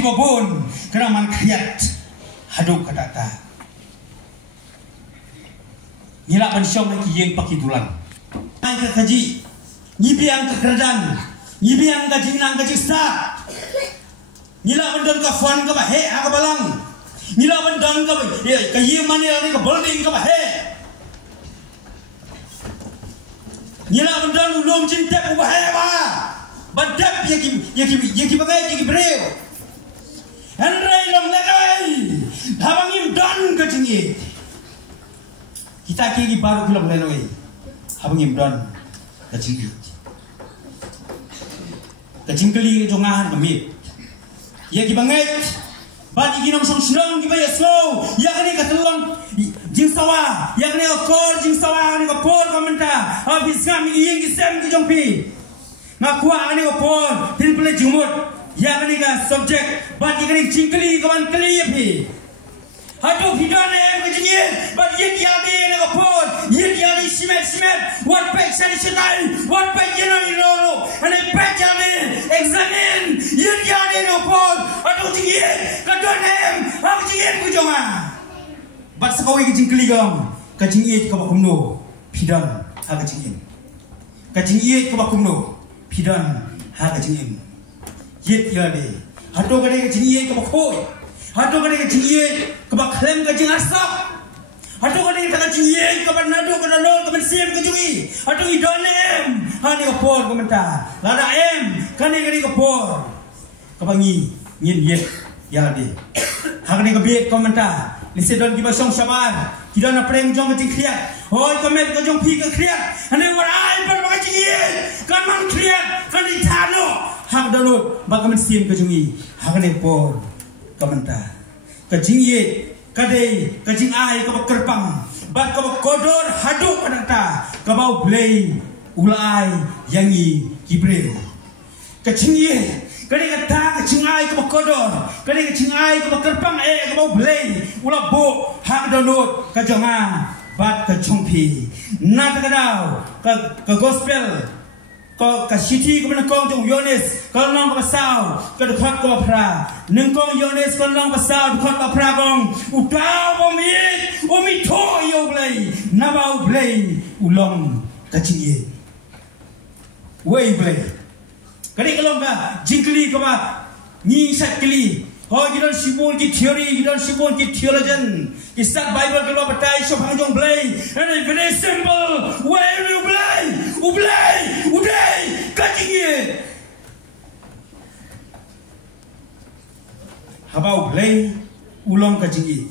kebabon keraman kriat haduk kata nila ban syom ki yeng pakidulan ai ka kaji nyibiang ka kerdan nyibiang ka jingnang ka jista nila ban don ka fon ka ba he ka balang nila ban don ka yeng mani ni ka building ka ba he nila ban don ulum cinta ka ba he ba badap yaki bagai yaki breu Henry long legai habangim don ka jingi kita kiri baru film leloi habangim don ka jingi ka jingkeli jongahan kami yaki bangai badi ginom song senong ki bayas slow yakni ka telong jing sawa yakni kor jing sawa ni ka por komenta habis kami ing ki sem ki jongpi ngakua ani opor tin pele jumut ya ani ka subject bagi kini cingkeli kawan keli api hadu hidane kejingin bagi dia ni opor dia ni simet what page traditional what page lolo ani page ni examine dia ni opor hadu jingin kadonem hadu jingin kujonga bat sakawi kejingkeli gam kejingin ka bakumno pidan ha kejingin kejingin ka bakumno pidan ha kajingin yet yade hato kade kajingin ka bakhoy hato kade kajingin ka bakhlem kajing asap hato kade kajingin ka banado ka nol ka mensiam kajungi hato idonem hani ka por komenta lada em kane ka por ka bangi nyin yet yade ha kade ka bet komenta lise don ki basong sabar kita na preng jong kajing kriat hoi komen ka jong pi ka kriat ane warai par ba kajingin kan man kriat kan ditano hak dalut ba kamen sim ka jungi hakane por komenta kajing ye kade kajing ai ka kerpang ba ka kodor haduk kanata ka bau blei ulai yangi kibre kajing ye kade kata kajing ai ka kodor kade kajing ai ka kerpang ka bau blei ula bo hak dalut ka jonga bat ka chongpi na ta kadau ka gospel ka city ka kong jong yones ka nong ka sao ka khot ka phra ning kong yones ka nong ka sao khot ka phra kong utao bo mi tho yo blai na bau blai ulong ka chi wei blai kali kalong ka jingkli ka ba ni sakli ho gidan sibul ki theory gidan sibul ki theologian ki start bible ke lo batai so hangjong blai and very simple where you blai udai katingi habau blai ulong katingi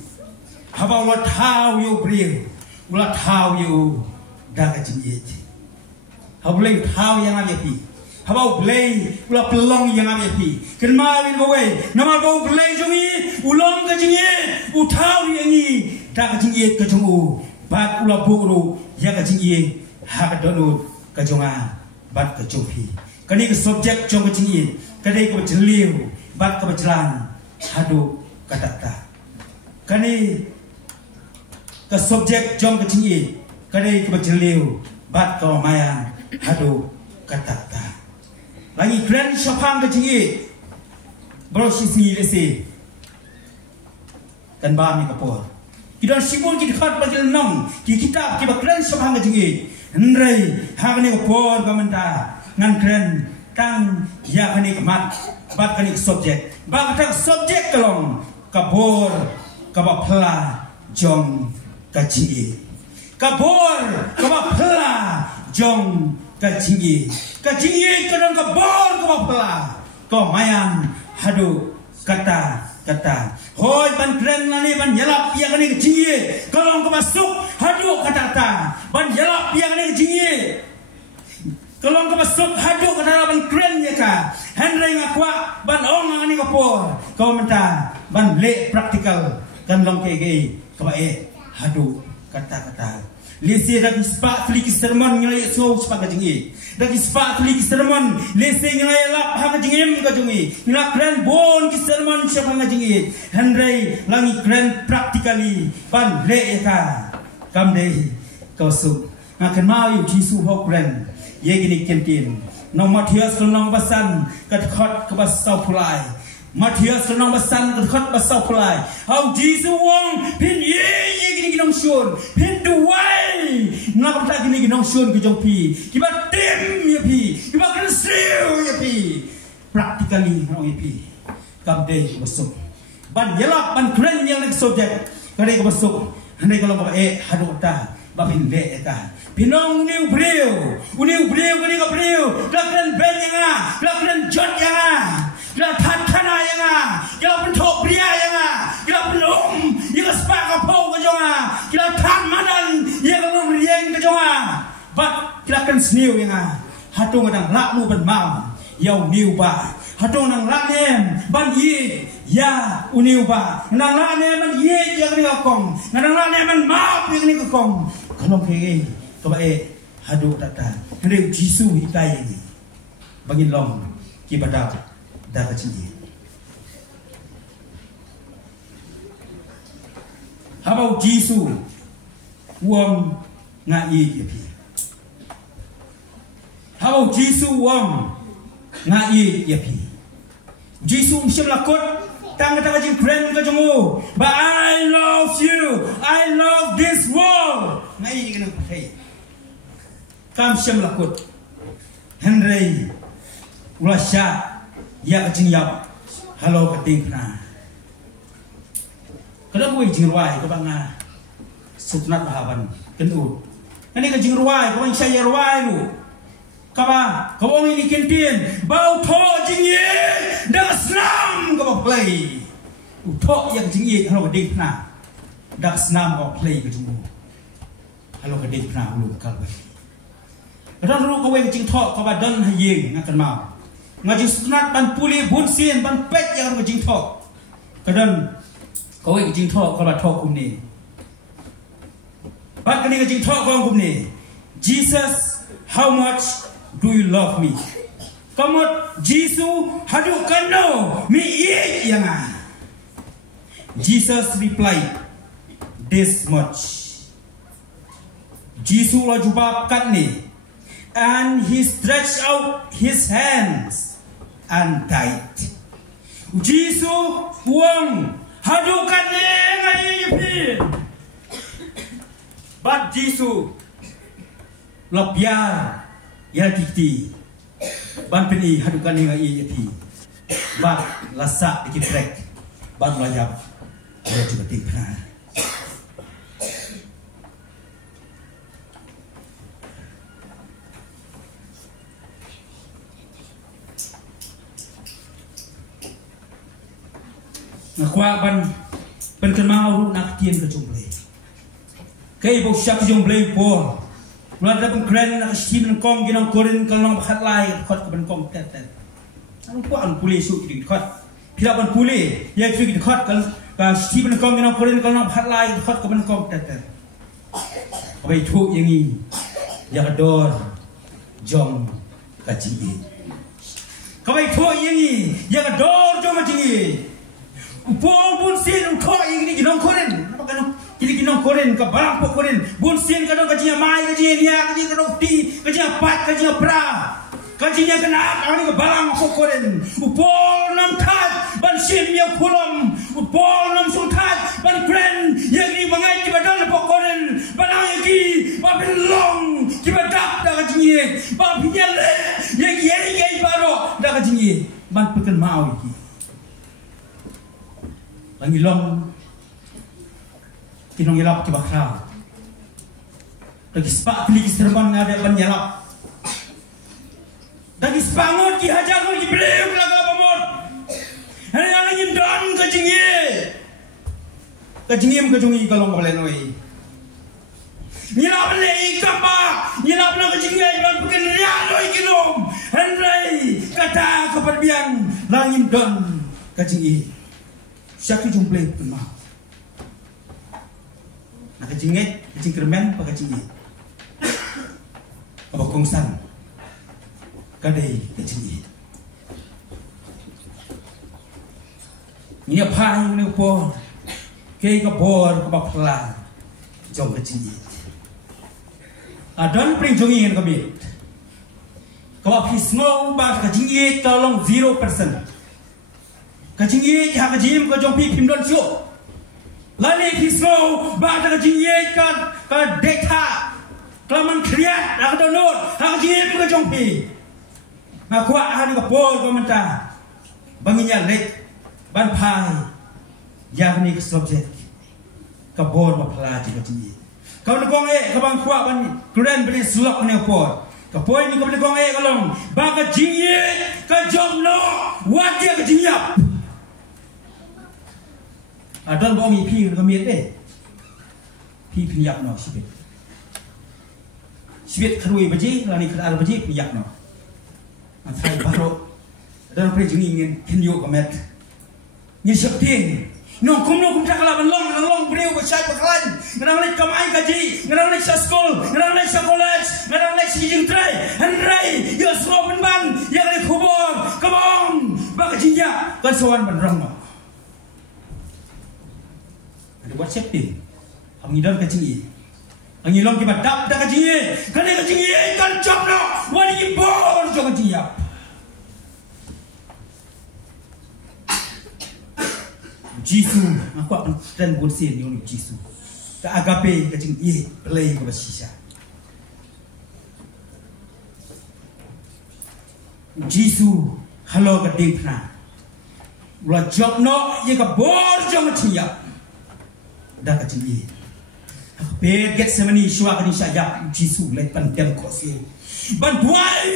habau lo thau yo bril ula thau yo da katingi habau blai thau yang api habau blai ula pelong yang api kenma win bawe nama bau blai jongi ulong kajingi uthau yangi da kajingi kajongu bat ula buru ya kajingi ha kadonu kajonga bat kajopi kani ke subjek jong kajingi kani ke jeliu bat ke jalan hadu katata kani ke subjek jong kajingi kani ke jeliu bat ke mayang hadu katata lagi grand shopang kecil, bro sisi lesi, kan bami kapur. Kita sibuk kita kat bagi nong, kita grand shopang kecil. Henry hagani kapur kamenta, ngan grand tang ya kani kemat, bat kani subjek, bat kata subjek kelong kapur kapapla jong kecil, kapur kapapla jong kecil. Kajingi kadang kabor ke bapla ko mayan hadu kata hoi ban kren nani ban yalap yang ni kajingi kalong ke masuk hadu kata ban yalap yang ni kajingi kalong ke masuk hadu kata ban kren ya ka Henry ngakwa ban ong ngani kapor kau minta ban le praktikal kan long kege kae hadu kata lesi dak spa flik sermon ngai so spa kajingi dak spa flik sermon lesi ngai lap ha kajingim kajungi ngak kren bon ki sermon siapa kajingi Henry langi kren practically ban le ka kam dei kau su akan mau ji su ho kren ye gini kentin nong Matius nong basan kat khot ke basau pulai Matias kenang basan kedekat basau pelai. Hau Jisu wong pin ye gini ginong syun. Pin duwai. Nak tak gini ginong syun ke jong pi. Kiba tim ya pi. Kiba kensiu ya pi. Practically nong ya pi. Kam day basuk. Ban yelap ban keren yang nak subjek. Kare ke basuk. Handai kalau ba hadu ta. Ba pin le ta. Pinong uniu breu kani ka breu. Lakran ben yang a. Lakran jot yang a. Kita tatana yang ah, kita bentuk pria yang ah, kita belum, kita sepak kapau ke jonga, kita tamanan yang belum rieng ke jonga, but kita kan seniu yang ah, hatung nang lakmu ban mam, yau niu ba, hatung nang laknem ban ye, ya uniu ba, nang laknem ban ye yang ni kakong, nang laknem ban map yang ni kakong, kalau kege, kau hadu tata, hendak Jisu hitai ini, bagi long kibadak. Dah kecil. How about Jisu? Wong ngai ye pi. How about Jisu wong ngai ye pi. Jisu mesti lakot tang kata kajing keren ke jongo. But I love you. I love this world. Ngai kena pakai. Kam mesti lakot. Henry Ulasha. Ya kecing yap, halo keting na. Kalau gue jing ruai, kau bangga sutnat bahaban kenut. Ini kecing ruai, kau bang saya ruai lu. Kau ini kentin, bau to jing ye, dah senam kau play. Utok ya kecing ye, halo keting na. Dah senam kau play kecing. Halo keting na lu kalau. Kadang lu kau kecing tok, kau badan hayeng ngakan mau. Ngaji sunat ban puli bunsin ban pet yang ngajing tok. Kadang kau ngajing tok kalau tok kumni. Bat kini ngajing tok kau kumni. Jesus, how much do you love me? Kamot Jisu hadu kano mi ye yang ah. Jesus replied, this much. Jisu la jawab kat ni, and he stretched out his hands and died. Jisu wong hadukan ngai pi. But Jisu lapyar ya titi. Ban peni hadukan ngai pi. But lasak dikiprek. Ban layap. Ya juga tikna. Nakwa ban penkenal nak tien ke jumble. Kei bo syak jumble po. Mulai dapat keren nak simen kong ginang korin kalau nak lai kot ke ban kong tet. Anu po anu puli su di kot. Pila ban puli ya tu di kot kalau simen kong ginang korin kalau nak lai kot ke ban kong tet. Abai tu yang ini ya ador jom kaji. Abai tu yang ini ya ador jom kaji. Upol bunsin kau ini ginong koren, apa kan? Ini ginong koren, kebarang pok koren. Bunsin kadang kajinya mai, kajinya dia, kajinya roti, kajinya pat, kajinya pra, kajinya kena, kami kebarang pok koren. Upol nam tat, bansin yang pulam, upol nam sultat, ban kren, yang ini bangai kibadan pok koren, banang lagi, bapin long, kibadak dah kajinya, bapinya le, yang yeri baru dah kajinya, ban pekan mau lagi. Langi long kinong yelap ki bakra lagi spak pilih serban ngade ban yelap lagi spangot ki hajar ki bleu laga pamot hari lagi dan kajingiem kajungi kalong balen oi nyilap le ikamba nyilap na kajingiem ban bukan rialoi kinom hendrai kata keperbiang langim dan kajingi Syaki jumble pun mah. Nak kecingit, kecing kermen, pakai kecingit. Apa kongsan? Kadai kecingit. Ini apa yang ni po? Kei kapor kapap pelan, jom kecingit. Adan perinjungin kami. Kapap hismong bak kecingit tolong 0%. kajing ye ha kajim ka jong pi phim don chu lani pisau ba ta kajing ye ka data kelaman kriat ha download ha kajim ka jong pi ma kwa ha ni ka pol ko menta banginya lek ban phai yang ni ka subject ka bor ma phala ji kajing ye kau ni kong ka bang kwa ban kren beli slok ni pol ka poi ni ka beli kong ka long ba kajing ye ka jong no wat dia kajing yap Adon bong mi piก็มีเด้พี่พยักเนาะชีวิตครุยบจีลานี่คราบจีพยักเนาะอันไทยบารดอนเพรจนี่เงินเห็นอยู่กับแมทนี่สักทีน้องคุมจักรลาบันลองเปรี้ยวกับชายปะคลันงานอะไรกำไอกะจีงานอะไรสสกูลงานอะไรสคอลเลจงานอะไรสิจิงไตรฮันไรยาสโลบันบันยาอะไรขบวนกระบองบากจียะกันสวรรค์บันรังเนาะbuat setting, kami dalam kecil, kami long kita dap dah kecil, kerana kecil kan job no, wani bor jo kecil. Jisu, aku akan dan bonsin ni oleh Jisu. Tak agape kecil play ke bersisa. Jisu, halo keding pernah, ulah job no, ia ke bor jo kecil. Dah kecil ni, bed get semani syua kini saja Jisu lepan dem kosi. Bantuan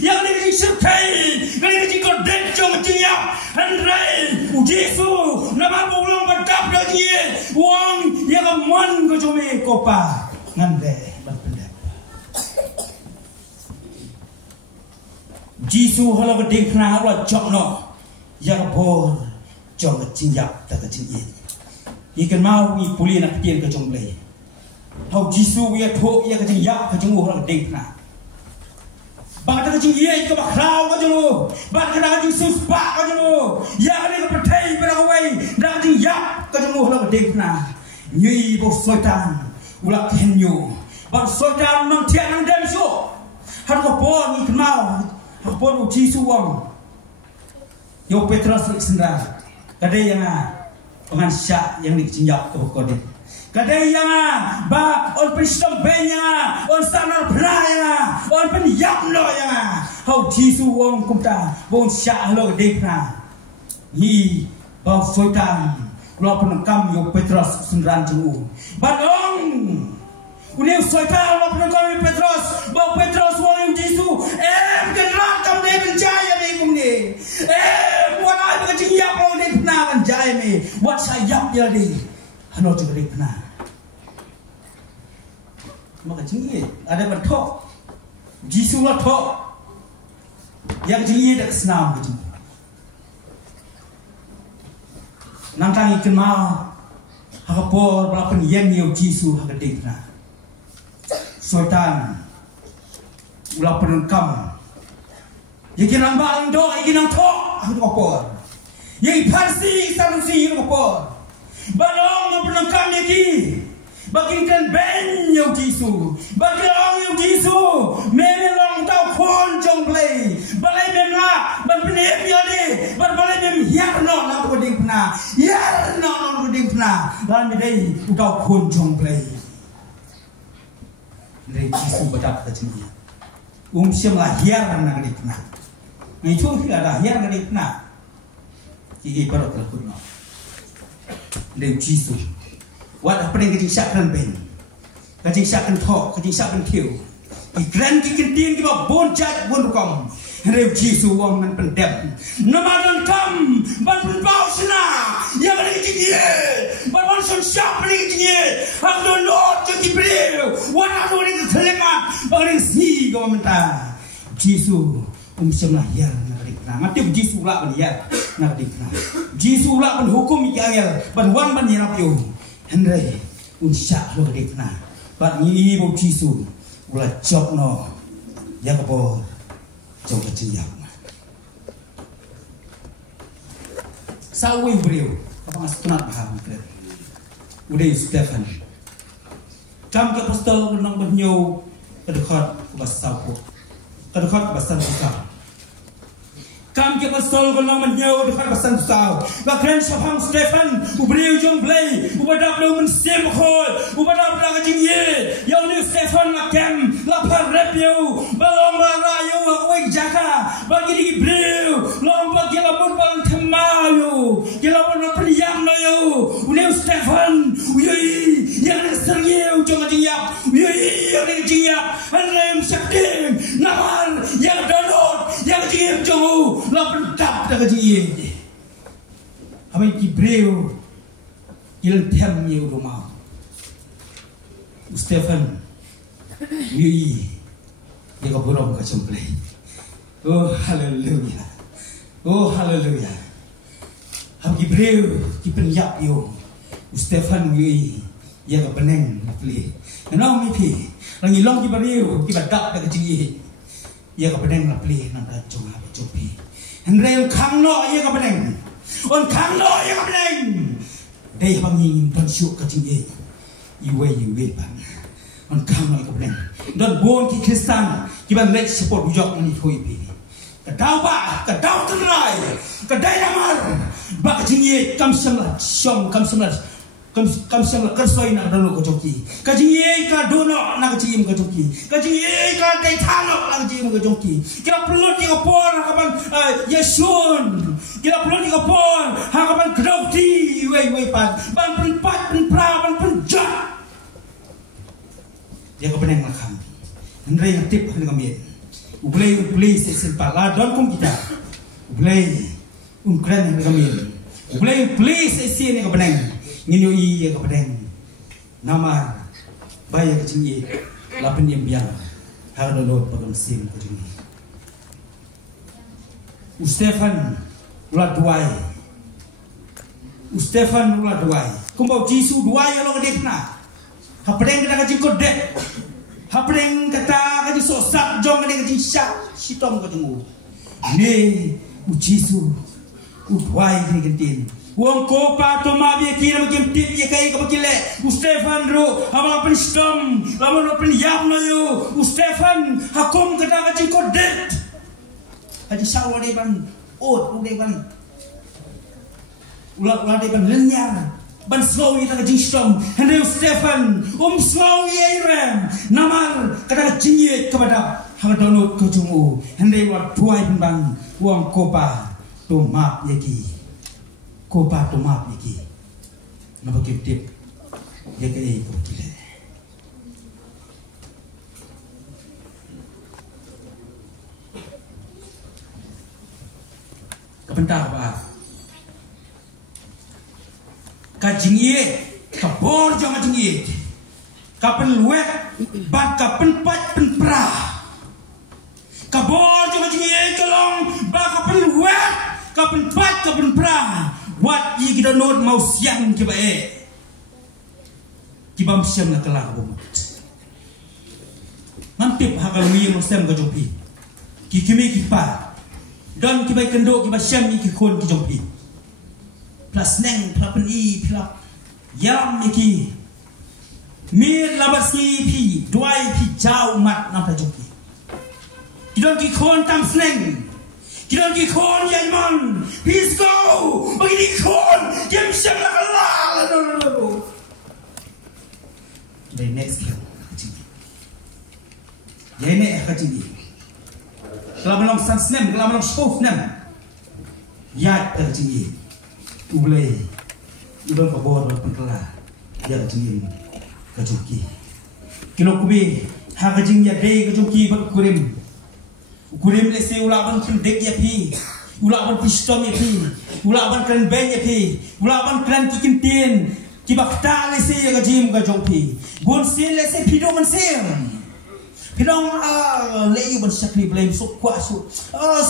yang ni sertai, yang ni kau dek jom cinya, Andrei Jisu nama pulang berkap lagi, wang yang aman kau cumi kopa, ngande berpendap. Jisu kalau kedeng kena Allah jokno, yang bor jom cinya tak kecil. Ikan mau i puli nak tian ke jomblay. Hau Jisu ia thok ia kecing yak kecing orang deng na. Bang ta kecing ia ke bakrau ke jolo. Bang ta kecing suspa ke jolo. Ya ni ke pertai berawai dak kecing yak ke jolo orang deng na. Nyui bo soitan ulak henyo. Bang soitan nang tian nang dem so. Har ko pon ikan mau. Har pon Jisu wang. Yo Petrus sendra. Kadai yang pengan syak yang dikejinjak ke kodin. Kadai yang ba on pristom benya, on sanar playa, on pen yap lo yang hau Jisu wong kumta, bon syak lo dekna. Hi ba soitan, lo penengkam yo Petrus sendran jengu. Badong Uni soitan lo penengkam yo Petrus, ba Petrus wong yo Jisu, kenal kam de benjaya ni kumni. Buat apa kecil yap lo de pernah benjaya ni. Buat sayap dia ni. Hano juga de pernah. Maka kecil ada bentuk. Jisu lah tok. Yang kecil dah kesenam kecil. Nangkang ikan mau. Hakapor balapan yang yo Jisu hakade pernah. Soitan. Ulah penengkam. Yang rambang do, yang tok, aku kopor. Yang parsi, sanusi, aku kopor. Balong penengkam lagi. Bagikan ben yang Jisu. Bagikan yang Jisu. Memelong tau kon jong play. Balai memla, ban penep dia ni. Ban balai mem hiar no nak koding pernah. Hiar no nak koding pernah. Lan bedai tau kon jong play. Dari Jisu badak kecilnya. Siam lahir nak koding pernah. Ngai chung khi là hiar cái đi na chỉ bắt đầu làคุณnó đều chi su what apa yang kita sakkan ben kita sakkan thok kita sakkan thiu i gran kita tin kita bon jat bon kom đều chi su wong man pendep nomadon kam ban pen bau sna yang ni kita ban ban son shop ni kita hak don lot kita beliau what anu ni terima bang si go menta Jisu siam lahir nak dikna mati Jisu lah ban ya nak dikna Jisu lah ban hukum Israel ban wan ban yarap yo Henry unsya lo dikna ban ni bo Jisu ulah job no ya ko job kecil sawi beliau apa astunat paham udah Stefan jam ke apostol nang benyo kedekat bahasa sapu kedekat bahasa besar kam ke pasol ko lang man nyaw de kar san saw ba kren shapang Stefan ubriu jong play ubadap lo men sem khol ubadap ra jing ye yaw ni Stefan la kem la par repio ba long ba ra yo wei jaka ba gi briu long ba ge la bon bal thema yo ge la bon priyam no yo uni Stefan uyoi yang sergeu jong jing yap uyoi yang jing yap anrem saktim naman yang donot yang jing jong la pentap da jing ye Hamai ki breu il tem ni rumah Stefan yui dia ko burong ka chumplay oh hallelujah ham ki breu ki pen yap yo Stefan yui dia ko beneng play now mi pi lang ilong ki breu ki badak da jing ye dia ko beneng na play na da chunga chupi henrel khang no dia ko beneng on khang lo ya ka beneng dei bang yin ban syuk ka jing ye iwe bang on khang lo ka beneng don bon ki Kristen ki ban lek support bujok ni thoi pi ka dau tenrai ka dai namar ba ka jing ye kam sam la kersoi na dulu ke joki kaji ka dono na kaji im ke joki kaji ka dai thano na kaji im ke joki kira perlu di opor kapan yesun kira perlu di opor kapan kedokti wei pan ban pen pra ban pen jat dia ke beneng makam ndrei tip ni kami ublei se pala don kum kita ublei kren ni kami ublei se ni ke beneng ngino i ya kapedeng nama bayar kecing lapen yang biang har dolot pagang sim kecing Stefan ulat duai kumbau jisu duai lo kedepna kapedeng kita kecing kodek kapedeng kata kecing sosap jong kecing kecing syak sitom kecing ne ujisu uduai kini kentin Wong kopa to mabi kira makin tip ye kai ka bakile Stefan ro hama pen stom lama ro pen yam no yo Stefan hakum kata ka jing kodet haji sawa de ban ot u de ban ula de ban lenyar ban slow ye ka jing stom hande Stefan slow ye rem namar kata jing ye kepada hama donut ko jumu hande wa tuai ban wong kopa to map ye ki Kopa to map iki na bakitip dia ke ko kile kapentar ba ka jingye ka bor jong jingye kapen luet ba kapen pat pen pra ka bor jong jingye kolong ba kapen luet kapen pat kapen pra Wat ye kita not mau siang kiba kibam siang na kala bomot mantip hakal wi mo sem ka jopi ki kimi kipa don kibai kendo kiba siang ki kon ki jopi plus neng plapen i plap yam iki mir labasi pi duai pi jau mat na ta jopi kidon ki kon tam sneng Kidon ki kon yan man please go bagi di kon jem siang la kala the next kill yene kacini kelamalong sansnem kelamalong shofnem yat kacini ublay idon kabor pengkala ya kacini kacuki kilo kubi ha kacing ya dei kacuki bak kurim lese ulaban kendek ya pi ulaban pistom ya pi ulaban kren ben ya pi ulaban kren kikintin kibakta lese ya kajim kajong pi bon sin lese pidong man sem pidong leyu ban sakli blame sok kuasu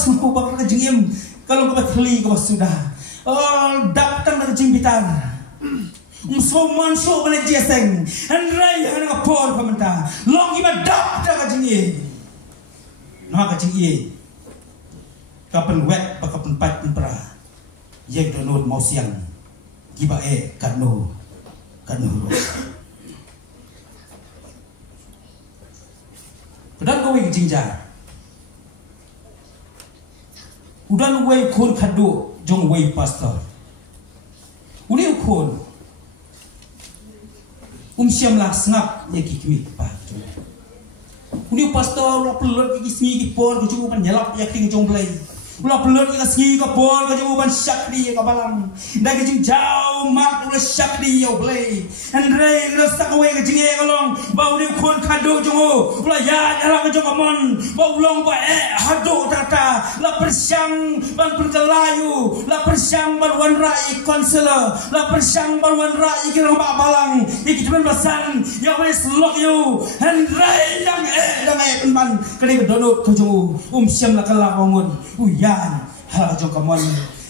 suku bakal kajim kalau kebat kli kebat sudah datang dari jimpitan Musuman so balik jeseng Andrai hana kapor pementa Long iba dap dah kajing ye Nama kajing ye Kapan wet kapan pat pera Ye donut mau siang Kiba kano Kedan kowe kajing jar udan way kon khado jong way pastor uni kon siam la snap ye kikmi pa uni pastor lo pelot ki sngi ki por ko chu pan nyalap ya king jong play ulah pelot ka sngi ka por ka jawaban syakri ka balang da ka jing jauh mak ulah syakri yo play and ray lo sak away ka jing e ka long ba uni kon khado jong ulah ya ala ka jong amon ba ulong ba hado tata la persyang ban perkelayu la persyang ban wan rai konselor la persyang ban wan rai ki ba balang iki tuan basan ya wes lok yo and ray yang dang ban kani donot ka jong siam la kala omun uyan hala jong kamon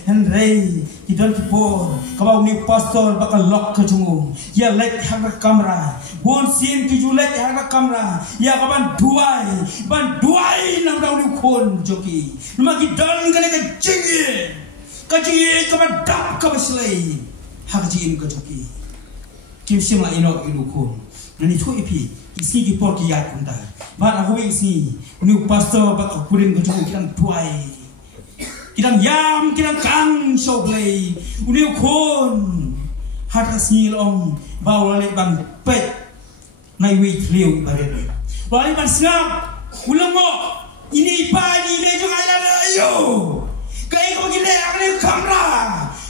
Henry kidon kipor kabau ni pastor bakal lock ke jungu ya lek hang kamera bon sim ki julek hang kamera ya kaban duai nang daw ni kon joki numa kidon kane ke jingi kaban dap ka baslei hang jim ke joki kim sim la ino kon nani thu ipi isi ki por ki ya kunta ba na hoing si ni pastor bakal purin ke jungu kian duai kidang yam kidang kang shoblay uni kon hatas ngilong bawale bang pet nai wi liu bare wali ban snap ulango ini pa ni le jong ala ayo kai ko gile akne kamera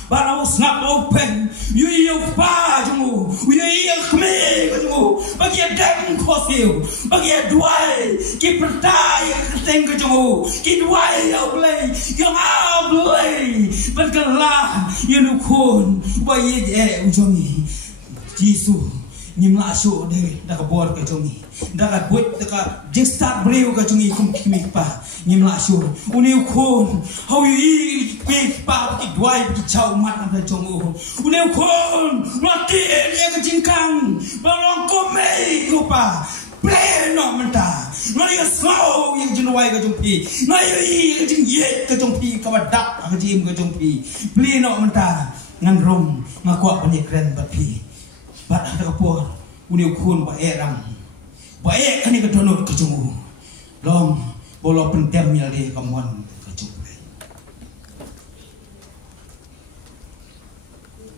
bana snap open yu pa jungu yu kme jungu bagi dam khosil bagi duai ki pertai teng ke jungu ki duai au play yang au play berkelah yu kun bai ujongi jisu nimla sho de da ka bor ke jungi da ka buat da ka start breu ka jungi kum kimik pa nimla sho uni kun how you pe pa ki duai ki chau mat na jungu uni kun mati ye ka jingkang balong ko me ko pa pleno menta no ye slow ye jinwai ka jumpi no ye jing ye ka jumpi ka badak ka jim ka jumpi pleno menta ngan rom ngakwa pani kren bapi bat ada kapor uni kun ba erang ba kani ka donot ka jungu long bolo pentem yale kamon ka jumpi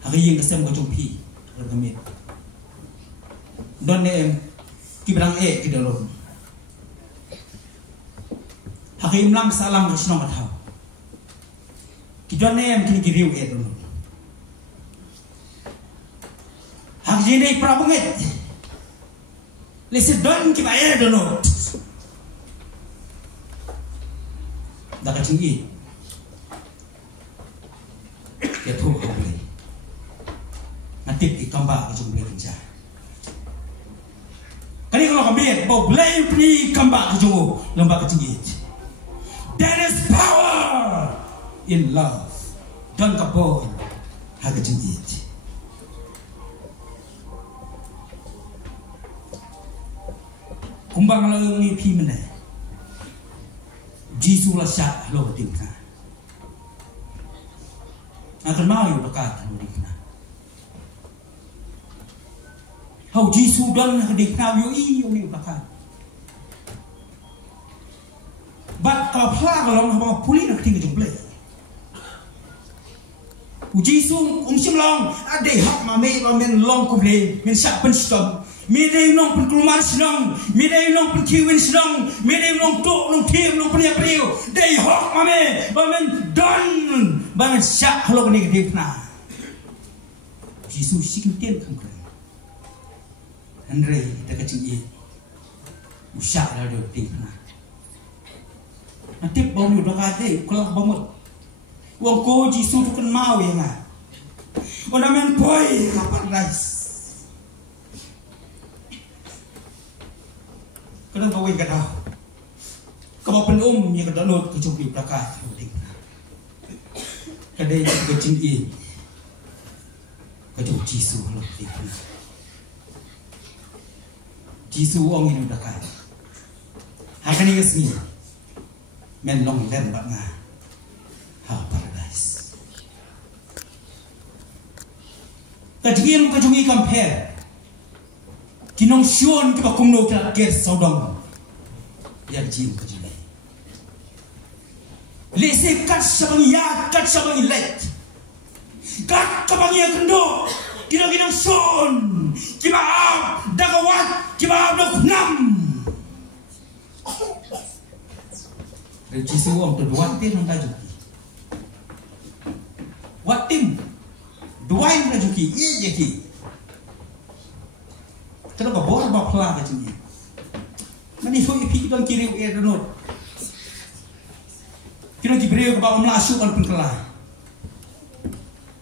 hari yang kesem ka jumpi regamit don em kibrang ki dalom hakim lam salam ka snong athaw ki don em kini giriu don hak jini prabunget lese don ki bae dono daga chingi ya thu hole natik ikamba ka jumble kinja kani kalau kami bau blame ni kamba ka jungu lamba ka chingi there is power in love don ka boy hak chingi kumbang la ni pi mene jisu la sha lo ting ka akan mau yo ka lo ting na hau jisu dan hadik na yo i yo ni ka bat ka phla ka long ha puli na ting jong play jisu sim long ade hak ma me ba men long ku le men sha pen stop Midai nong perkuluman senang, midai nong perkiwin senang, midai nong tok nong tim nong pria priu, dai hok mame, bamen don, bamen syak kalau kini kedipna. Jisu sikintien kangkring, Andre dekat cinggi, usyak dah dia kedipna. Nanti bau ni udah kade, kalau bangun, uang ko Jisu tu kan mau ya ngah, orang men boy kapan guys. Kadang kau ingin kata, kau penum yang kata not kecumpi prakat, kadang kau cinggi, kau Jisu loh, Jisu orang ini prakat, akan ini kesini, menlong lem batna, ha paradise. Kajingin kau cungi compare. Kinong syun kita kumno kita ger sodong yang jim kejini Lese kat sabang ya, kat sabang ilet. Kat kabang ya kendo. Kino son. Kibaab dagawat, kibaab dakunam. Reci suam tu dua tim nang tajuk. Wat tim. Dua yang tajuki, iya jeki. Kenapa bor bapla ke sini? Mani so ipi don kiri donor. Kino jibril ke bawah melasuk kan pengkelah.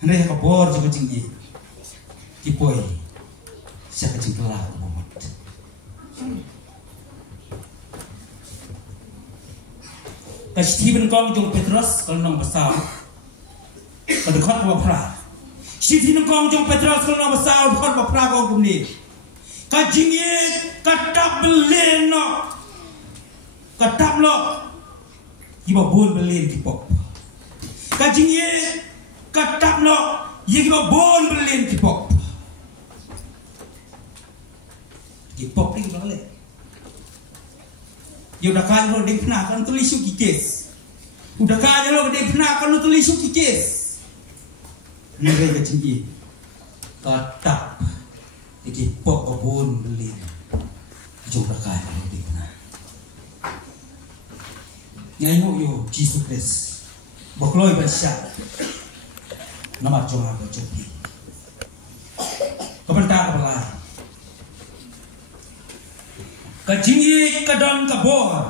Hendak ke bor juga tinggi. Kipoi. Siapa cingkelah Muhammad. Stephen kong jong Petrus kalau nong besar. Kedekat bapla. Stephen kong jong Petrus kalau nong besar dekat bapla kong kumni. Kajingi katap belen no, katap lo, iba bon belen kipop. Kajingi katap lo, iba bon belen kipop. Kipop ni balik. Ya udah kaya lo dipna kan tulis kikis. Udah kaya lo dipna kan lo tulis kikis. Nere kajingi katap. Iki pok kebun beli juga kan di mana nyanyi yo Jesus Christ bakloi bersyak nama jonga berjopi kebentar kepala kajingi kadang kabor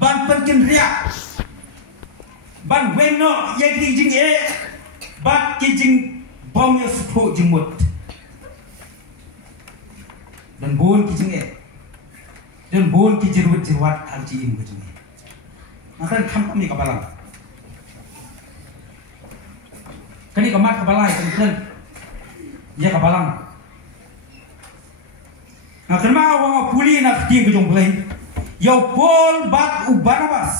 ban penkin riak ban weno yang dijing ban kijing bom yang sepuluh jemut dan bon kijing dan bon kijirwat haji im kijing maka kam kami kapalang kani kamat kapalai kan ya kapalang nah kenapa awak puli nak di kijong play yo Paul bat u Barnabas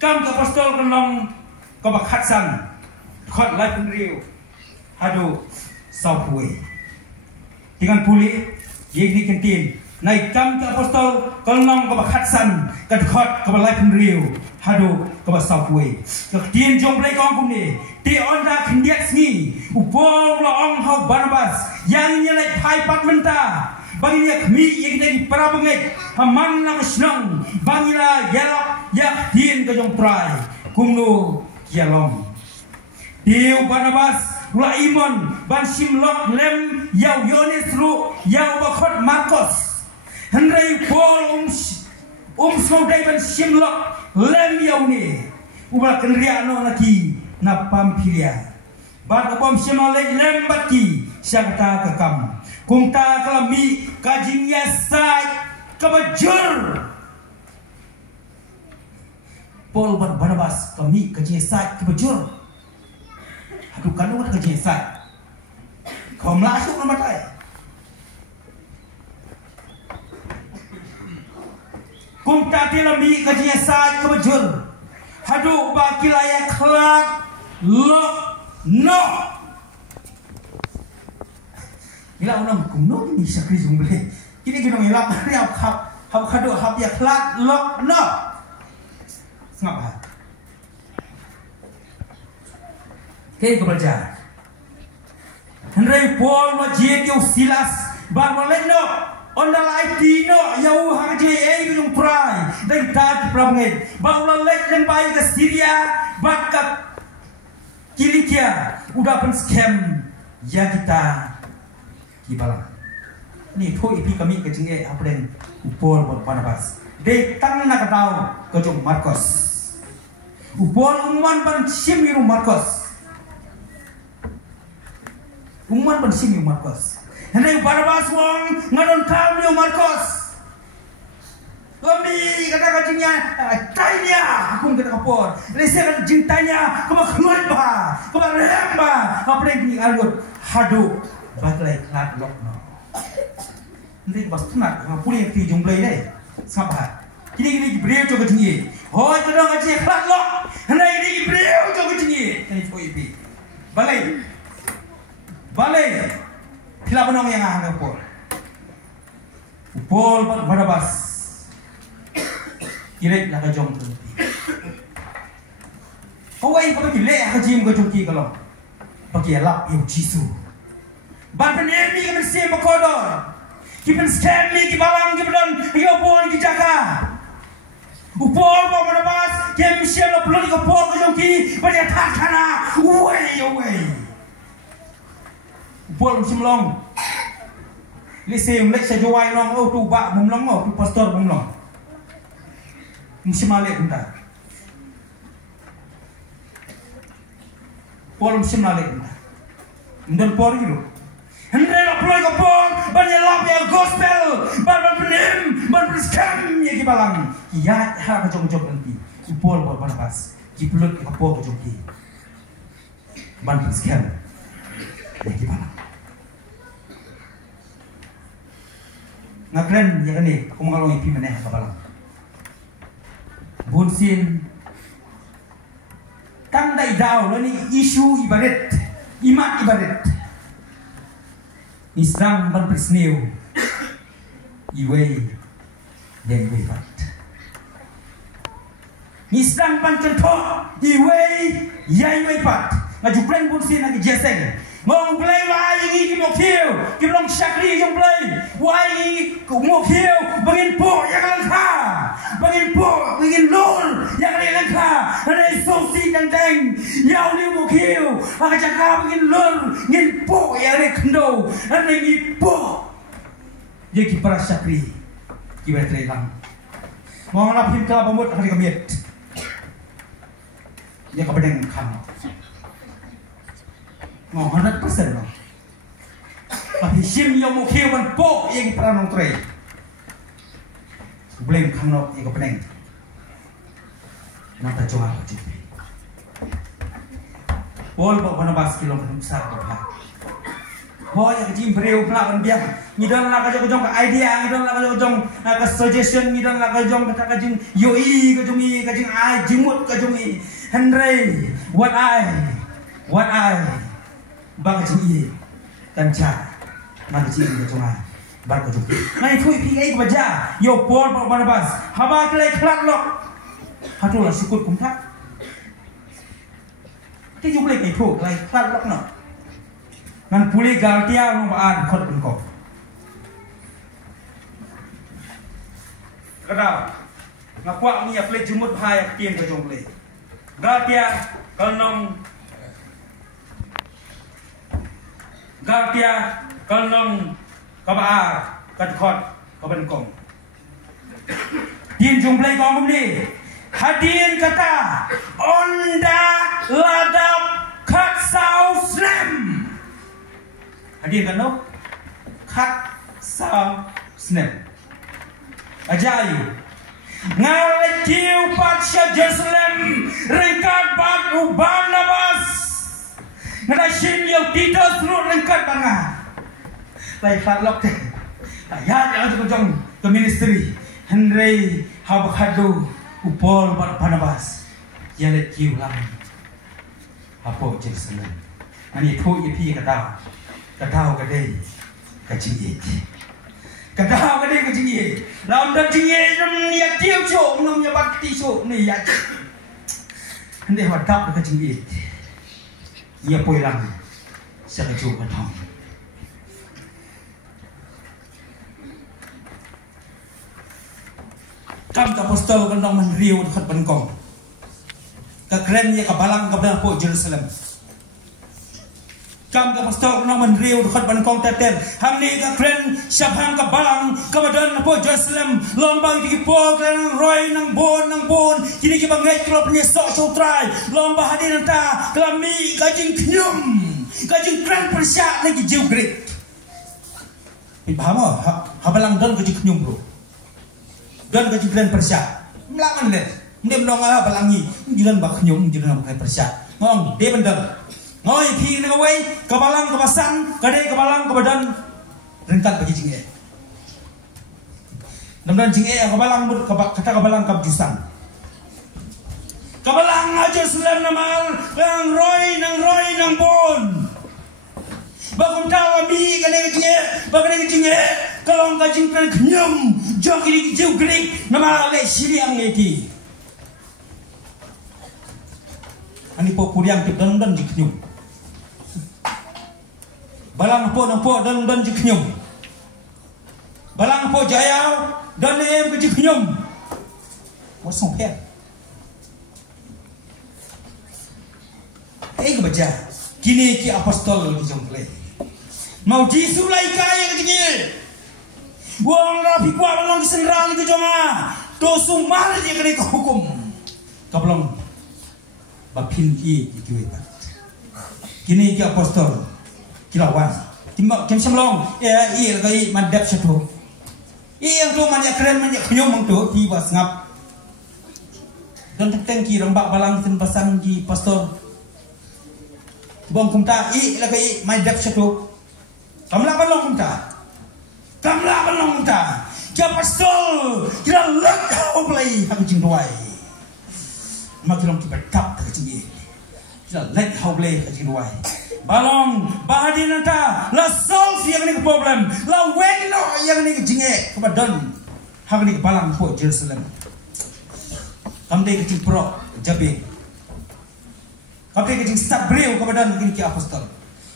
kam ka apostol kenong ka bakhatsan khot lai penriu hado Southway dengan pulih yang dikentin naik kam ke apostol kolong ke bakhatsan ke dekat ke balai penriu hadu ke Southway kekentin jom play kong kumni di onda kendiat sengi upol loong hau Barnabas yang nyelai pai pat menta bagi dia kemi yang kita di perabengit haman na senang bagi la yelap yak din ke jom prai kumnu yalom diu Barnabas Ula iman ban simlok lem yau Yohanes ru yau bakot Markus Henry Paul semudai ban simlok lem yau ni ubah kenriano lagi na Pamfilia ban upam simlok lem bati syakta kekam kumta kelami kajing yasai kebajur Paul Barnabas kami kajing yasai kebajur aduh kan lu kerja esat kau melasuk nama tay kum tati lami kerja esat kebejur aduh baki layak kelak lo no bila orang kum no ini sakri jumble kini kita ngelap hari hab kado hab ya kelak lo no ngapa Kaya kebaca Henry Paul majid yung Silas Barbaleno Onda lai tino Yau hangji yung pray Dan tadi pramngit Baula lek dan bayi ke Syria Bakat Kilikia Udah pen scam Ya kita Kibalang Ni to ipi kami kecingnya Apren Upol Barnabas De tang nak tahu Kejong Markus Upol umuan pan Simiru Markus Umuan bersih ni Markus. Hendak Barnabas wong ngadon kami Markus. Lami kata kacingnya, tanya aku kata kapor. Leser cintanya kau keluar bah, kau remba. Apa yang ni alut hadu bagai kelat lokno. Nanti pas tunat, apa pun yang dijumpai deh. Sabar. Kini beliau coba tinggi. Oh kadang kacing kelat lok. Hendak ini beliau coba tinggi. Ini poipi. Balik, bila penong yang ada Paul Barnabas, kira nak jom tu. Kau ai kau kira aku jim kau jom kira kalau pakai lap yang jisu. Bapak ni kami mesti berkodor. Kita scam ni kita balang kita dan kita pun kita jaga. Upol bawa mana bas? Kita mesti lo perlu kita pol kau jom kira pada tak kana. Way. Upol mesti melong. Lisem lek saya jual long tu bak melong tu pastor melong. Mesti malik entah. Pol mesti malik entah. Ndon por gitu. Hendak apply ke pol, banyak lapia gospel, banyak penem, banyak scam ya kibalang. Ya, ha kejong-kejong nanti. Pol buat mana pas? Kipulut ke pol kejong ki. Banyak scam ya kibalang. Ngakren ya ni, aku mengalami pi mana kibalang. Bunsin tandai daw lo ni isu ibadat, imat ibadat. Islam berpersneu iway dan iwaypat. Islam pancontoh iway ya iwaypat. Ngajukren pun sih lagi jeseng. Ngong play wai ini kimokiu, kimlong syakri yang play. Wai ini kimokiu, bangin po yang langka, bangin po, bangin lul yang langka. Ada sosi dan teng, yau ni mokiu, agak cakap bangin lul, ngin po yang ada kendo, ada ngin po. Dia kipara syakri, kibet relang. Ngong lapim kala pemut hari kamiet. Dia kabedeng kam. Ngong 100% loh. Tapi sim yang mukhe wan po yang peranong tray. Blame kano yang kepeneng. Nata coba cuci. Pol bawa mana bas kilo kan besar apa? Pol yang jim beriu pelakan biar. Ngidon lah kajong ke idea, ngidon lah kajong ke suggestion, ngidon lah kajong kata kajing yoi kajong I jimut kajong I. Henry, what I. Bang kecil dan car, mana kecil ni cuma bar kecil. Ngai thui pi ai baca, yo pol mana bas, haba kelai kelak lok. Hatu lah sikut kumtak. Ti jumpa lagi tu, kelai kelak lok no. Ngan puli galtia ngom an khot pun kok. Kadang ngakuak ni play jumut hai tiem ke jong play. Galtia kalnong Galtia kalnong kabar kadkhot kabenkong. Din jumplay kong ni. Hadin kata onda ladap kat sau snap. Hadin kan no? Kat sau snap. Ajayu. Ngalekiu patsya Jerusalem ringkat bat uban labas. Ngada sim yang tidak seluruh lengkap bangga. Lai farlok teh. Ya jangan jong ke ministry. Henry habakadu upol bat panabas. Ya let kiu lam. Apo Jerusalem. Ani thu ipi kata. Kata kadai kacing. Kata kadai kacing. Lam dak cing nam ya kiu cho nam ya bakti cho ni ya. Henry hadap kacing. Ia pulang sekejap ketong. Kam apostol kandang menriu dekat Bengkong. Kekeren ia kabalang kebenar po Jerusalem. Kam apostol kandang menriu dekat Bengkong teten. Hamni kekeren siapang kabalang kebenar po Jerusalem. Lombang di po kan roy nang bon. Kini kita ngai kalau punya sok sutrai. Lomba hadir nanta kelami kajing knyum. Kajing keren persyak lagi jiu grit. Paham habalang don kajing knyum bro. Don kajing keren persyak. Melaman le. Dia menongah habalangi. Julan bak knyum julan keren persyak. Ngong dia bener. Ngoi pi ni away kabalang kebasan kadai kabalang kebadan rengkat bagi jingge. Namdan jingge kabalang kata kabalang kabjusan. Kabalang aja selam namal nang roy nang bon. Bagum tawa bi kadai jingge, bagum jingge kalong kajing kan kenyum Jogri jugrik nama le siriang lagi. Ani po kuriang ke dan jiknyum. Balang po dan jiknyum. Balang po jayau dan em ke jiknyum. Wasong pet. Eh baca. Kini ki apostol di jomplay. Mau Yesus lai kaya ke jingil. Buang rapi kuat balong disenrang ke joma. Dosung mal dia kena hukum. Kabelong bapin ki kiweta. Kini ki apostol kilawan. Timbak kem semlong ya il kai madap satu. Yang tu man keren man knyom mang tu ki bas ngap. Dan tengki rembak balang ten pasan di pastor. Bong kumta la kai madap satu. Kamla balong kumta. Kamla balong kumta. Kia pastor kira lek kau play hang jing doai. Makilong kita kap ke sini. Kita let how play ke sini why. Balong bahadi nanta la solve yang ni problem. La weno yang ni jinge kebadan. Hang ni balang po Jerusalem. Kamde ke sini pro jabe. Kamde ke sini start breu kebadan ni ki apostol.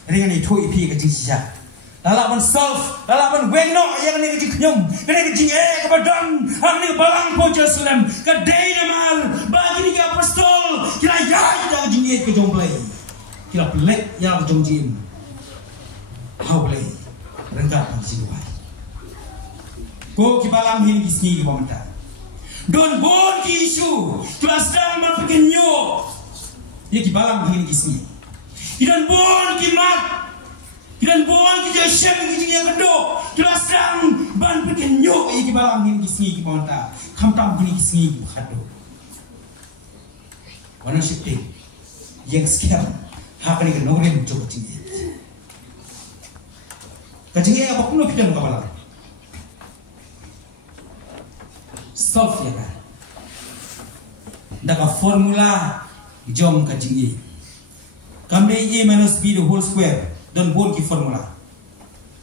Ringan ni thoi pi ke sini sisa. Lalapan solve, lalapan weno yang ni ke nyum, kena ke jinge kebadan. Hang ni balang po Jerusalem. Kadai namal bagi ni apostol kira ya kita jinge ke jomplay. Kira pelek yang jongjim. How play. Renggat di sini wai. Ko ki balang hin ki sini ke pamata. Don bon ki isu. Kira sedang berpikir nyo. Ye ki balang hin ki sini. Idan bon ki mat. Idan bon ki jesem ki jinge kedo. Kira sedang ban pikir nyo ye ki balang hin ki sini ke pamata. Kamtam hin ki sini ke khado. Wana shifting yang sekian hak ni kena orang cuba tinggi. Kajian apa pun lebih dalam kepala. Solve ya kan. Daka formula jom kajian. Kami A minus B the whole square dan bon ki formula.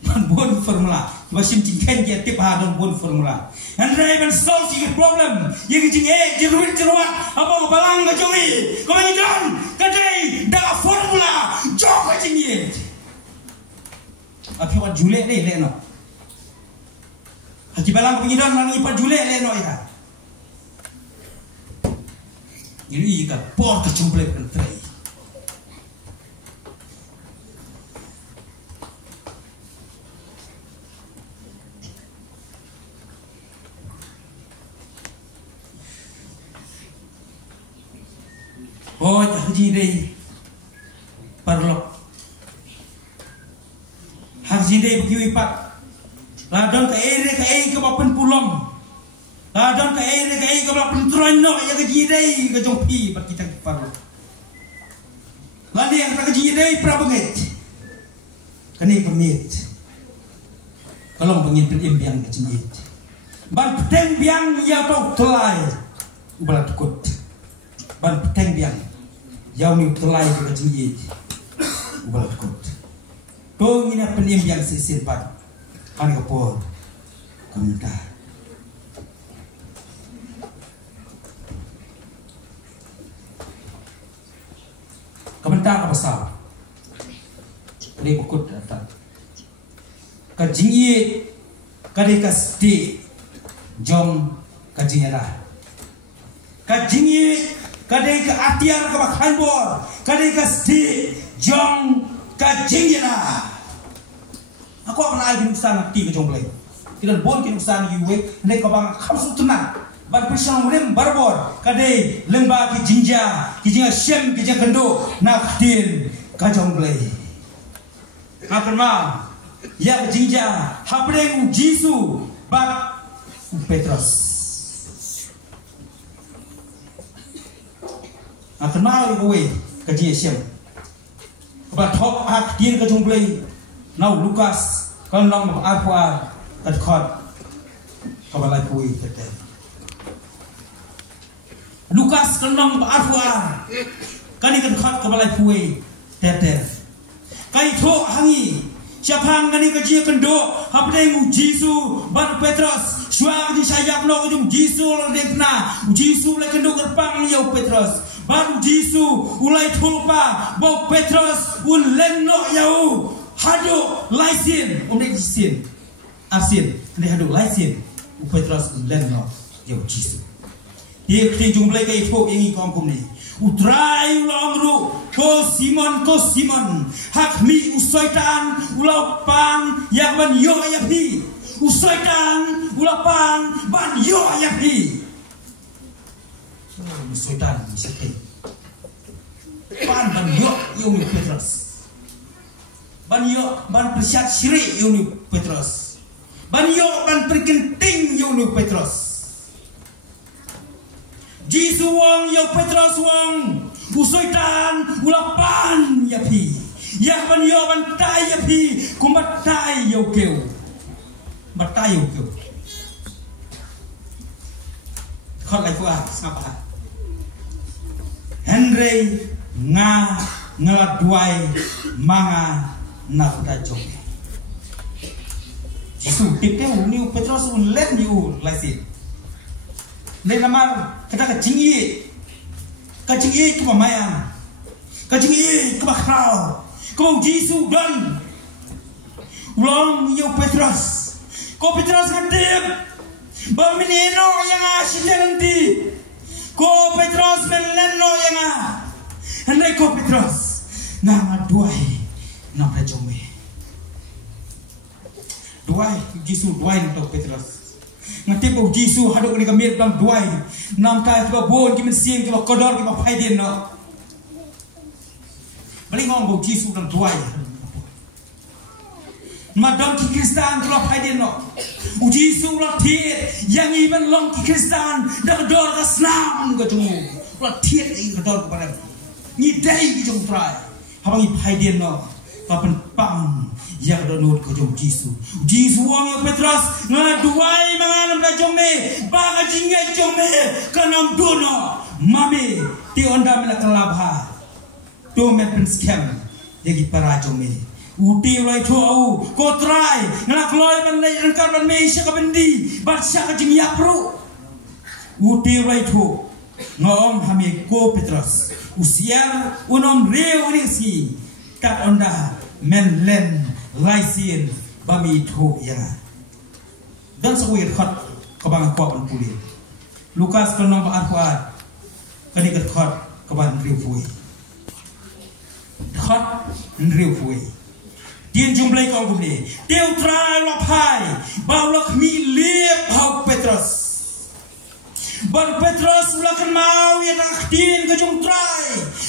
Dan bon formula. Basim tingkan dia tip ha dan bon formula. And even solve the problem. Ye kijing jeruit jeruat apa balang ka jongi. Ko mangi don kadai da formula jok kijing ye. Api wat jule le no. Haki balang mangi don mangi pat jule le no ya. Ini ka por ka chumple kan trai. Oh, haji deh, parlok. Haji deh begini pak. Ladon ke air ke bapen pulang. Ladon ke air ke bapen terono ya haji deh ke jompi pak kita parlok. Lalu yang tak haji deh prabanget. Kani pemit. Kalau pengin penimbiang ke cingit. Ban penimbiang ya tau telai. Ubalat kut. Ban penimbiang. Jauh ni telai ke jinjit, ubal kot. Kau ini penim yang sesimpan, kan kapor, komentar. Komentar apa sah? Ini bukut datang. Kajinjit, kadikas di, jom kajinjera. Kajinjit. Kadai ke atiar ke bakhan bor, kadai ke sti jong ke jingjena. Aku akan alih nusan ti ke jomblay. Tidak bon ki nusan yuwe, nek ke bang khamsu tuna. Ban pisang lem barbor, kadai lemba ki jinja shem ki jinja kendo nak tin ke jomblay. Akan ma ya ke jinja hapreng Jisu bak Petrus. Akan mahu kowe kaji siam. Kepada top hak dir ke jumplay. Nau Lukas kalau nong apa terkot kepada kowe kata. Lukas kalau nong apa kani terkot kepada kowe tete. Kai tho hangi siapang kani kaji kendo hapdeng Jisu ban Petrus suang di sayap no kajum Jisu lekna Jisu lekendo gerpang yau Petrus ban Jisu ulai tulpa bau Petrus un lenno yau hado laisin umdek sin asin kani hado laisin Petrus un lenno yau Jisu dia kini jumlah kai fo ingi kongkum ni utrai ulang ru ko Simon hak mi usoitan ulapan yang ban yo ayapi usoitan ulapan ban yo ayapi usoitan siapa ban yo ni Petrus ban persiat syirik yo ni Petrus ban perkenting yo ni Petrus Jisu wong yo Petrus wong usoitan ulapan yapi yak ban yo ban tai yapi kumbat tai yo keu batai yo keu khot lai fuah ngapa Henry ngaladwai manga nafda jong Jisu tipte ni Petrus un len you laisin nên là mà cái ta cái chính ý của mày à cái chính ý của bà khao của ông Giêsu đơn lòng yêu Petrus có Petrus kan tiap ba meneno yang asyik nanti ko Petrus meneno yang hendak ko Petrus nama duai nama jome duai Giêsu duai untuk Petrus ngati bau Jisu hadok ni kami dalam duai nam tai tiba bon ki mensieng ki kodor ki faidin no beli ngong bau Jisu dalam duai madam ki Kristen ki faidin no Jisu la thiet yang iban long ki Kristen dak dor ka snam ga tumu la thiet ai ka dor ka ni dai ki jong trai habang i faidin no kapan pam yang donut ko jom Jisu wong yo Petrus ngaduai manganam da jome baga jinge jome kanam dono mame ti onda mela kalabha to met pen scam yagi para jome uti roi tho au ko trai ngala kloi ban nei rangkar ban me sha ka bendi bat sha ka jing yapru uti roi tho ngom hame ko Petrus usiar unom reu ni si kat onda men len laisin bami tho ya dan sawir khat kabang ko ban puli Lukas kolom ba arfuat kani kat khat kaban riu fui khat riu fui din jumlai kong gumni teu trai la phai ba lok mi liep hau Petrus ban Petrus ulakan mau ya nak tin ke jum trai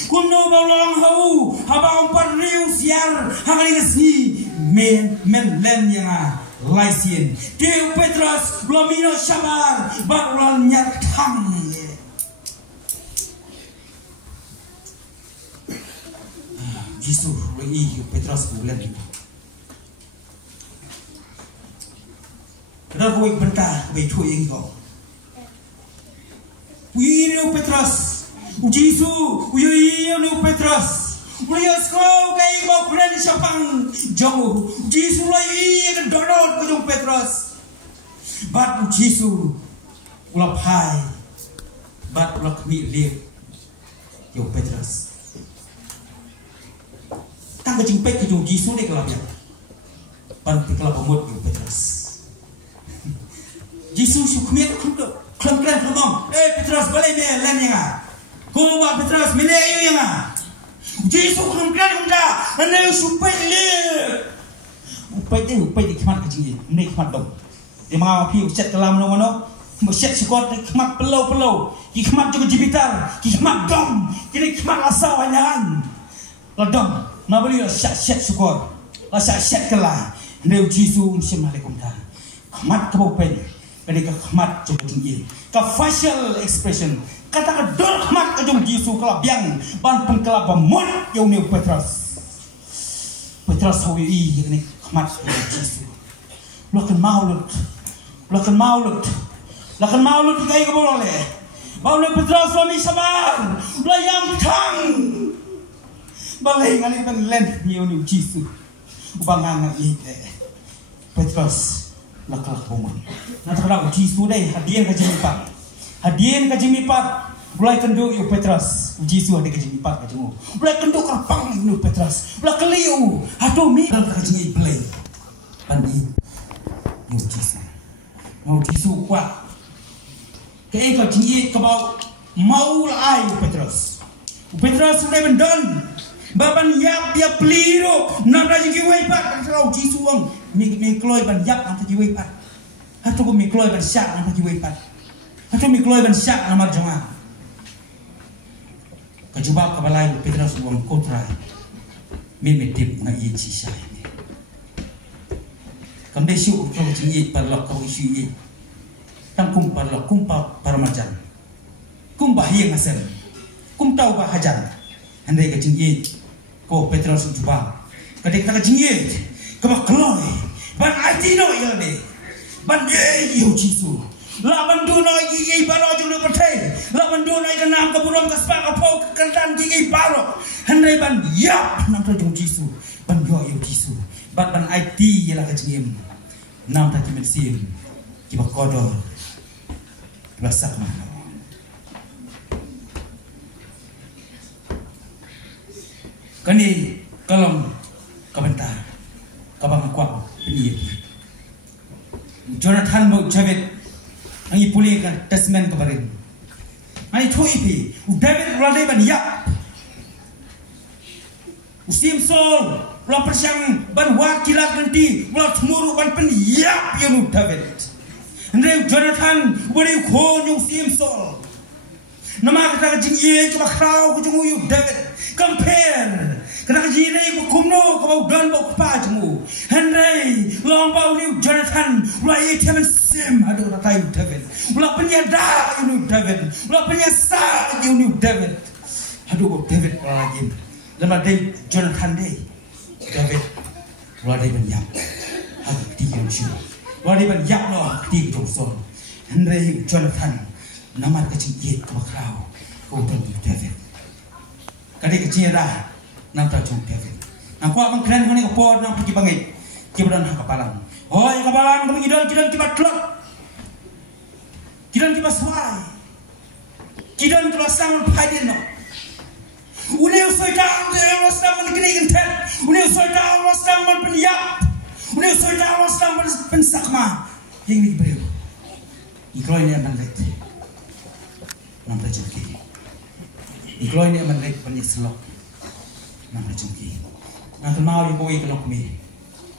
kuno balong hau habang par riu siar hangani ngasni men len yang laisien teu Petrus blomino sabar ba ulan nyak thang Jisu lagi Petrus bulan itu kenapa kau bentar betul yang kau Uyo Petrus, Jisu, uyo Petrus, uyo kau kaya mau keren siapang jauh, Jisu lagi kan donor ke jauh Petrus, bat Jisu ulap hai, bat ulap milik jauh Petrus, kan kecing pek ke jauh Jisu ni kelap ya, panti kelap pemut jauh Petrus, Jisu sukmiat kundu. Klan ngomong, Petrus boleh ni len yang kau buat Petrus mene ayu yang Jisu klan unda, ane supaya le, upaya kemat kecil, ni kemat dom. Dia mengawa piu set kelam lo mana, set sekot kemat pelau, kemat juga jibitar, kemat dom, kini kemat asal wanyaran, ladom, nabali set sekot, set kelah, ni Jisu Assalamualaikum dah, kemat kau pen. Kani ka khmat coba tinggi ka facial expression kata ka dor khmat ka jom Jisu kala biang ban pen kala bamut yo ni Petrus hawi i kani khmat ka Jisu lakan maulut kai ka bolole baule Petrus wami sabar layam thang balai ngani ban len yo ni Jisu bangang i Petrus laklak boman natakra Jisu dai hadian ka jimi pat mulai kendu yu Petrus Jisu hadi ka jimi pat ka jemu mulai kendu karpang yu Petrus mulai keliu hatu mi ka jimi play pandi yu Jisu mau Jisu kwa ke ka jimi ka bau mau ai Petrus sudah bendon baban yap dia peliro nam raji giwai pat kan Jisu wang mi kloi ban yap anta giwai pat hatu ko mi kloi ban syak anta giwai pat hatu mi kloi ban syak namar jonga kajubab kabalai Petrus wang kotra mi medip na i chi sai kambe shu ko jingi parlok ko isu i tam kum parlok kum pa parmajan kum bahia ngasen kum tau ba hajan andai ka jingi ko Petrus jubab kadek ka jingi ka kloi ban atino yone ban ye yu Jisu la ban du no gi baro ju no pathe la ban du no ka nam ka burom ka spa ka pok ka dan gi baro handai ban yap nam ta ju Jisu ban yo yu Jisu ban IT ya la ka jingim nam ta ki medsim ki ba kodor ki ba sakma kani kalam kabentar kabang kwak peniye Jonathan mau David angi puli ka testament kabarin ai thoi pi David radai ban yap usim sol la persyang ban wakilat nanti la tmuru ban pen yap yanu David ndre Jonathan bari ko nyung sim sol nama kata jingye ka khrau ku jungu yu David compare kana jine ku kumno ka dan bok pa jmu henry long bau ni Jonathan rai temen sim adu kata yu David ula penyada yu David ula penyasa yu David adu David lagi lama dei Jonathan dei David ula dei benyam adu ti yu chu ula dei benyam no ti tu son henry Jonathan nama kecil ye ka khrau ko dan David kadai kecil dah nam ta chung David na kwa bang kren kani ko por nam ki bangai ki badan ha kapalang oi kapalang kami idol kidan ki batlok kidan ki baswai kidan ki basang phaidin no une soita de wasam man kini intet une soita wasam man penyap une soita wasam man pensakma yang ni breu ikloi ni man let nam ta chung ki ikloi ni man let penyeslok nam ta chung ki nak mau yang kau ikan kami,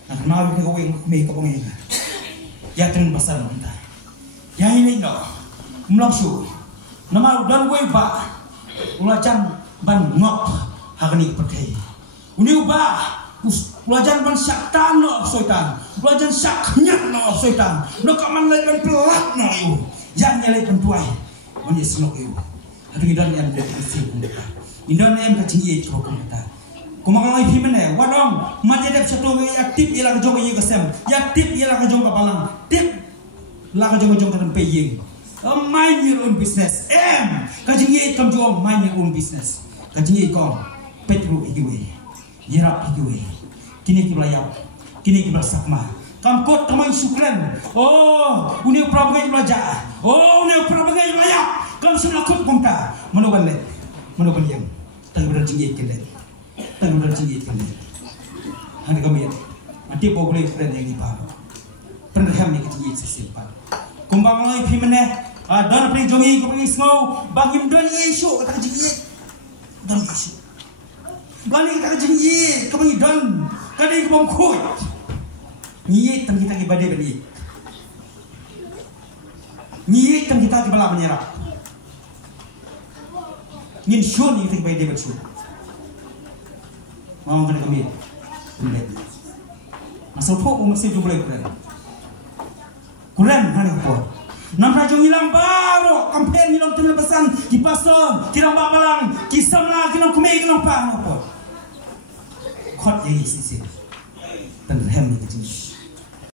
nak mau yang kau ikan kami kau pengen, ya terus pasal mana? Ya ini no, melangsu, nama udan kau iba, ulajan ban ngok hagni percaya, uni ubah, ulajan ban syaitan no syaitan, ulajan syaknya no syaitan, no kaman lagi ban pelat no iu, yang nyalai ban tuai, mana selok iu, aduh idan yang ada di sini, idan yang kecil ye coba kita. Kumakalai pimene, wadong, majadep satu aktif ialah kejong ye kesem, aktif ialah kejong kapalang, tip lah kejong kan paying. Mind your own business. Kajing ye kam jom mind your own business. Kajing ye kom petru ikiwe, yerap ikiwe. Kini kibayap, kini kibasakma. Kamkot kamay sukren. Oh, uni prabagai belajar. Oh, uni prabagai belajar. Kam sunakut kumta. Manoban le, manoban yang. Tang berjing ye kele. Tang berjing kali, hari kami nanti boleh friend yang ibarat, friend kami kecil sesiapa. Kumbang lagi pimene, dan pergi jongi kau pergi semua, bagi dan Yesus kata kecil, dan Yesus. Balik kata kecil, kau pergi dan kali kau bangkut, niat dan kita ibadah beri, niat dan kita ibadah menyerap, ingin syur ni kita ibadah bersyur. Mau kena kami boleh. Masa tu masih jumlah Quran hari apa? Nampak jom hilang baru, kampen hilang tu lepasan, kipason, kirang babalang, kisamlah, kirang kumei, kirang apa? Kot yang isi, dan hem ni kecil.